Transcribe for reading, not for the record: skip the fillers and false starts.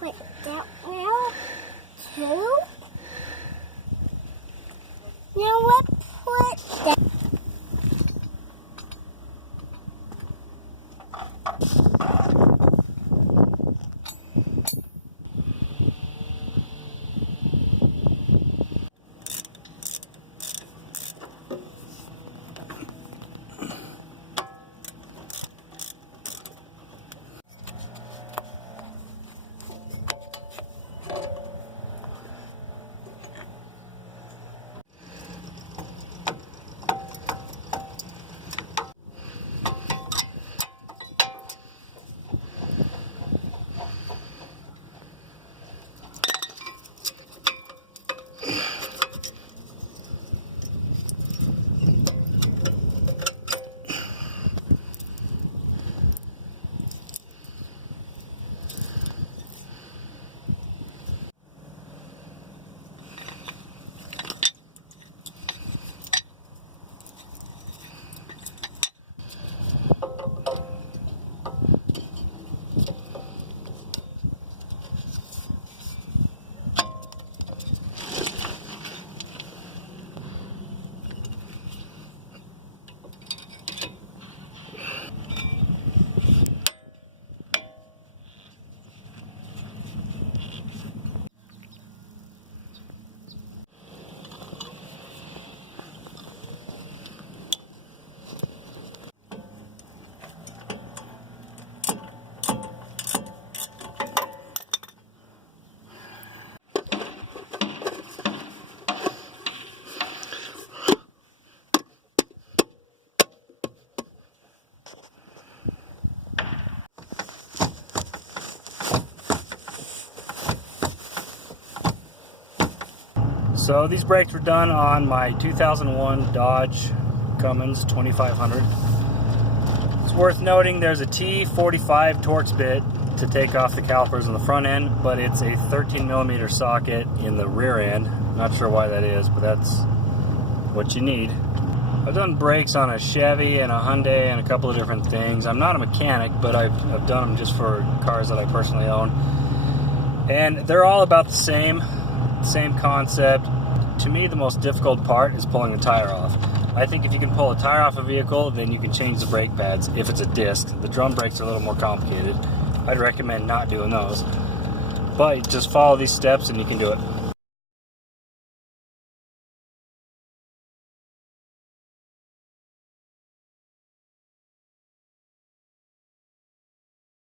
Wait, that wheel too? Now what put that? So these brakes were done on my 2001 Dodge Cummins 2500. It's worth noting there's a T45 Torx bit to take off the calipers on the front end, but it's a 13mm socket in the rear end. Not sure why that is, but that's what you need. I've done brakes on a Chevy and a Hyundai and a couple of different things. I'm not a mechanic, but I've done them just for cars that I personally own. And they're all about the same concept. To me, the most difficult part is pulling the tire off. I think if you can pull a tire off a vehicle, then you can change the brake pads if it's a disc. The drum brakes are a little more complicated. I'd recommend not doing those. But just follow these steps and you can do it.